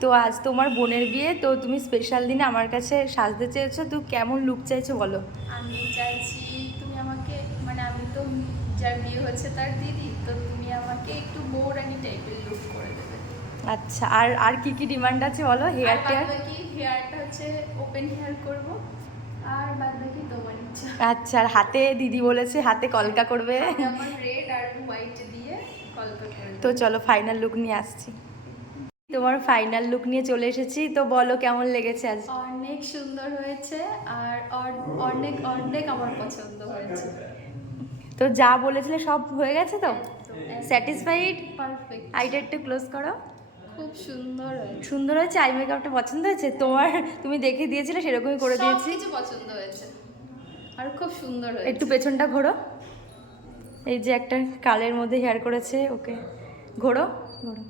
তো আজ তোমার বোনের বিয়ে, তো তুমি স্পেশাল দিনে আমার কাছে সাজতে চেয়েছো, তো কেমন লুক চাইছো বলো? আমি চাইছি তুমি আমাকে, মানে আমি তো যার বিয়ে হচ্ছে তার দিদি, তো তুমি আমাকে একটু বউরানি টাইপের লুক করে দেবে। আচ্ছা, আর আর কি কি ডিমান্ড আছে বলো? আর হেয়ার বাদ টেয়ার? বাকি হেয়ারটা হচ্ছে ওপেন হেয়ার করব, আর বাদ বাকি তোমার ইচ্ছা। আচ্ছা, আর হাতে দিদি বলেছে হাতে কলকা করবে। হাতে আমার রেড আর হোয়াইট দিয়ে কলকা করে তো দেবে। চলো ফাইনাল লুক নিয়ে আসছি। তোমার ফাইনাল লুক নিয়ে চলে এসেছি, তো বলো কেমন লেগেছে আজ? অনেক সুন্দর হয়েছে, আর অনেক অনেক আমার পছন্দ হয়েছে। তো যা বলেছিলে সব হয়ে গেছে তো? একদম স্যাটিসফাইড? পারফেক্ট। আইটা একটু ক্লোজ করো। খুব সুন্দর হয়েছে। সুন্দর হয়েছে? আই মেকআপটা পছন্দ হয়েছে তোমার? তুমি দেখে দিয়েছিলে সেরকমই করে সব দিয়েছি। কিছু পছন্দ হয়েছে, আর খুব সুন্দর একটু হয়েছে। পেছনটা ঘোরো। এই যে একটা কালের মধ্যে হেয়ার করেছে, ওকে ঘোরো ঘোরো।